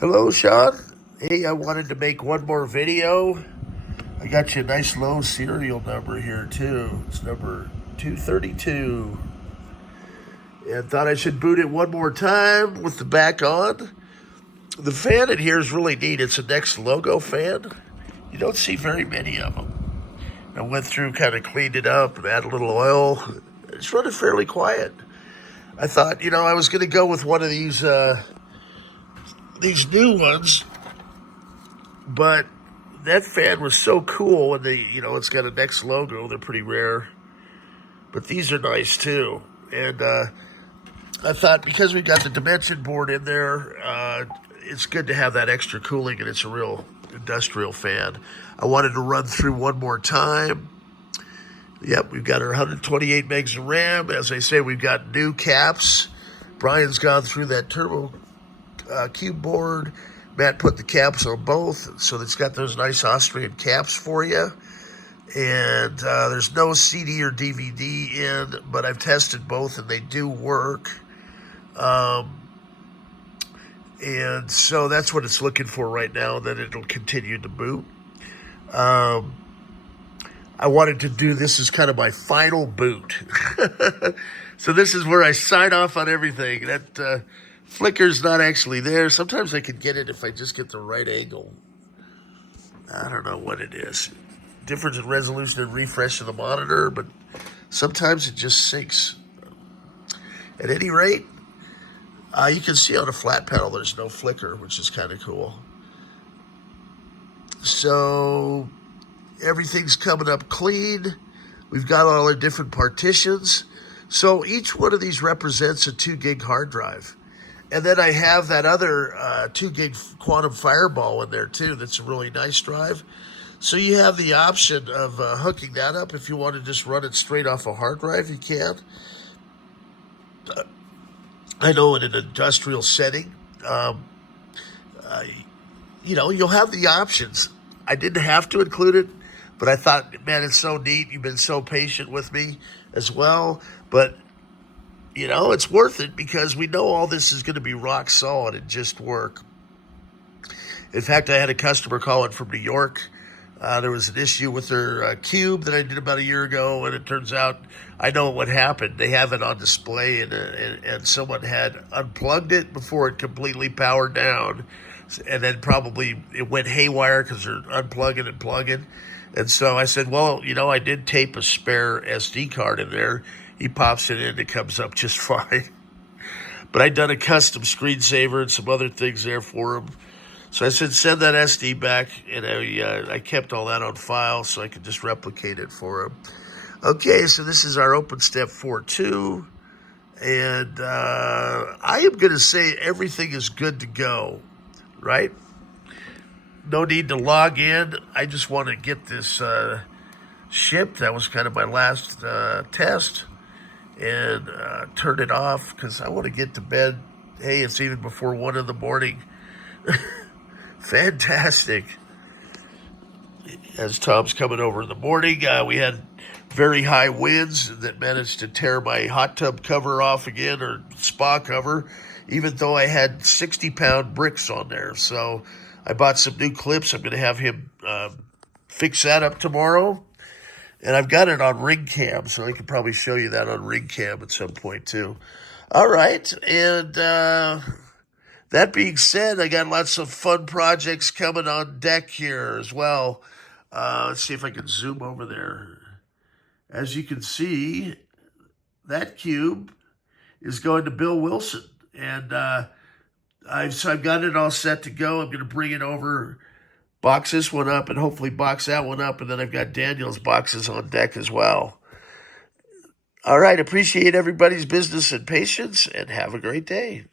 Hello, Sean. Hey, I wanted to make one more video. I got you a nice low serial number here, too. It's number 232. And thought I should boot it one more time with the back on. The fan in here is really neat. It's a NeXT logo fan. You don't see very many of them. I went through, kind of cleaned it up, and added a little oil. It's running fairly quiet. I thought, I was going to go with one of these new ones, but that fan was so cool, and it's got a NeXT logo. They're pretty rare, but these are nice too. And I thought because we got the dimension board in there, it's good to have that extra cooling, and it's a real industrial fan. I wanted to run through one more time. Yep, we've got our 128 megs of RAM. As I say, we've got new caps. Brian's gone through that turbo cube board. Matt put the caps on both, so it's got those nice Austrian caps for you. And there's no CD or DVD in, but I've tested both, and they do work. And so that's what it's looking for right now, that it'll continue to boot. I wanted to do this as kind of my final boot. So this is where I sign off on everything. That flicker's not actually there. Sometimes I can get it if I just get the right angle. I don't know what it is. Difference in resolution and refresh of the monitor, but sometimes it just syncs. At any rate, you can see on a flat panel there's no flicker, which is kind of cool. So everything's coming up clean. We've got all our different partitions. So each one of these represents a 2 gig hard drive. And then I have that other 2 gig Quantum Fireball in there too. That's a really nice drive. So you have the option of hooking that up. If you want to just run it straight off a hard drive, you can. I know in an industrial setting, you'll have the options. I didn't have to include it, but I thought, man, it's so neat. You've been so patient with me as well. But, it's worth it because we know all this is going to be rock solid and just work. In fact, I had a customer calling from New York. There was an issue with their cube that I did about a year ago, and it turns out I know what happened. They have it on display, and someone had unplugged it before it completely powered down, and then probably it went haywire because they're unplugging and plugging. And so I said, well, I did tape a spare SD card in there. He pops it in, it comes up just fine. But I'd done a custom screensaver and some other things there for him. So I said, send that SD back, and I kept all that on file so I could just replicate it for him. Okay, so this is our OpenStep 4.2, and I am going to say everything is good to go, right? No need to log in. I just want to get this shipped. That was kind of my last test, and turn it off because I want to get to bed. Hey, it's even before 1 in the morning. Fantastic. As Tom's coming over in the morning, we had very high winds that managed to tear my hot tub cover off again, or spa cover, even though I had 60-pound bricks on there. So I bought some new clips. I'm going to have him fix that up tomorrow. And I've got it on ring cam, so I can probably show you that on ring cam at some point too. All right, and that being said, I got lots of fun projects coming on deck here as well. Let's see if I can zoom over there. As you can see, that cube is going to Bill Wilson. And I've got it all set to go. I'm going to bring it over, box this one up, and hopefully box that one up. And then I've got Daniel's boxes on deck as well. All right, appreciate everybody's business and patience, and have a great day.